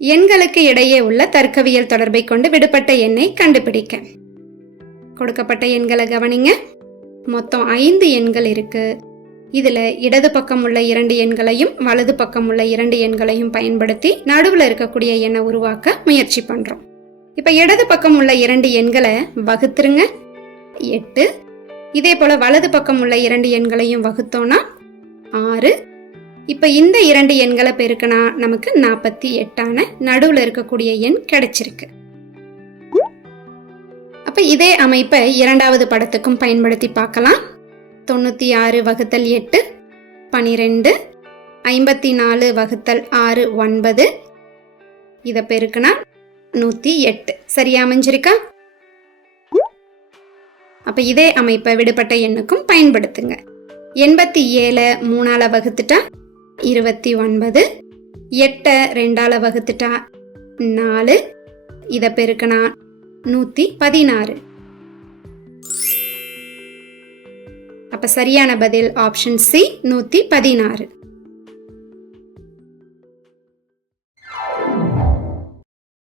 எண்களுக்கு இடையே உள்ள தர்க்கவியல் தொடர்பை கொண்டு விடுபட்ட எண்ணை கண்டுபிடிக்க. கொடுக்கப்பட்ட எண்களை கவனிங்க. மொத்தம் 5 எண்கள் இருக்கு. இதுல இடது பக்கம் உள்ள 2 எண்களையும் வலது பக்கம் உள்ள 2 எண்களையும் பயன்படுத்தி நடுவுல இருக்கக்கூடிய எண்ணை உருவாக்க முயற்சி பண்றோம். இப்ப இடது பக்கம் உள்ள 2 எண்களை வகுத்துருங்க, 8. இதே போல வலது பக்கம் உள்ள 2 எண்களையும் வகுத்தோம்னா 6. இப்ப இந்த 2 எண்களை பெருக்கினா நமக்கு 48 நடுவுல இருக்கக்கூடிய எண் கிடைச்சிருக்கு. அப்ப இதே அமைப்பை இரண்டாவது படத்துக்கும் பயன்படுத்தி பார்க்கலாம். 96 வகுத்தல் 8 12, 54 வகுத்தல் 6 9. இதை பெருக்கினா 108. சரியா அமைஞ்சிருக்கா? அப்ப இதே அமைப்பை விடுபட்ட எண்ணுக்கும் பயன்படுத்துங்க. 87 3ஆல வகுத்துட்டா 29, 8 2ஆல வகுத்துட்டா 4. இதை பெருக்கினா 116. அப்ப சரியான பதில் ஆப்ஷன் சி 116.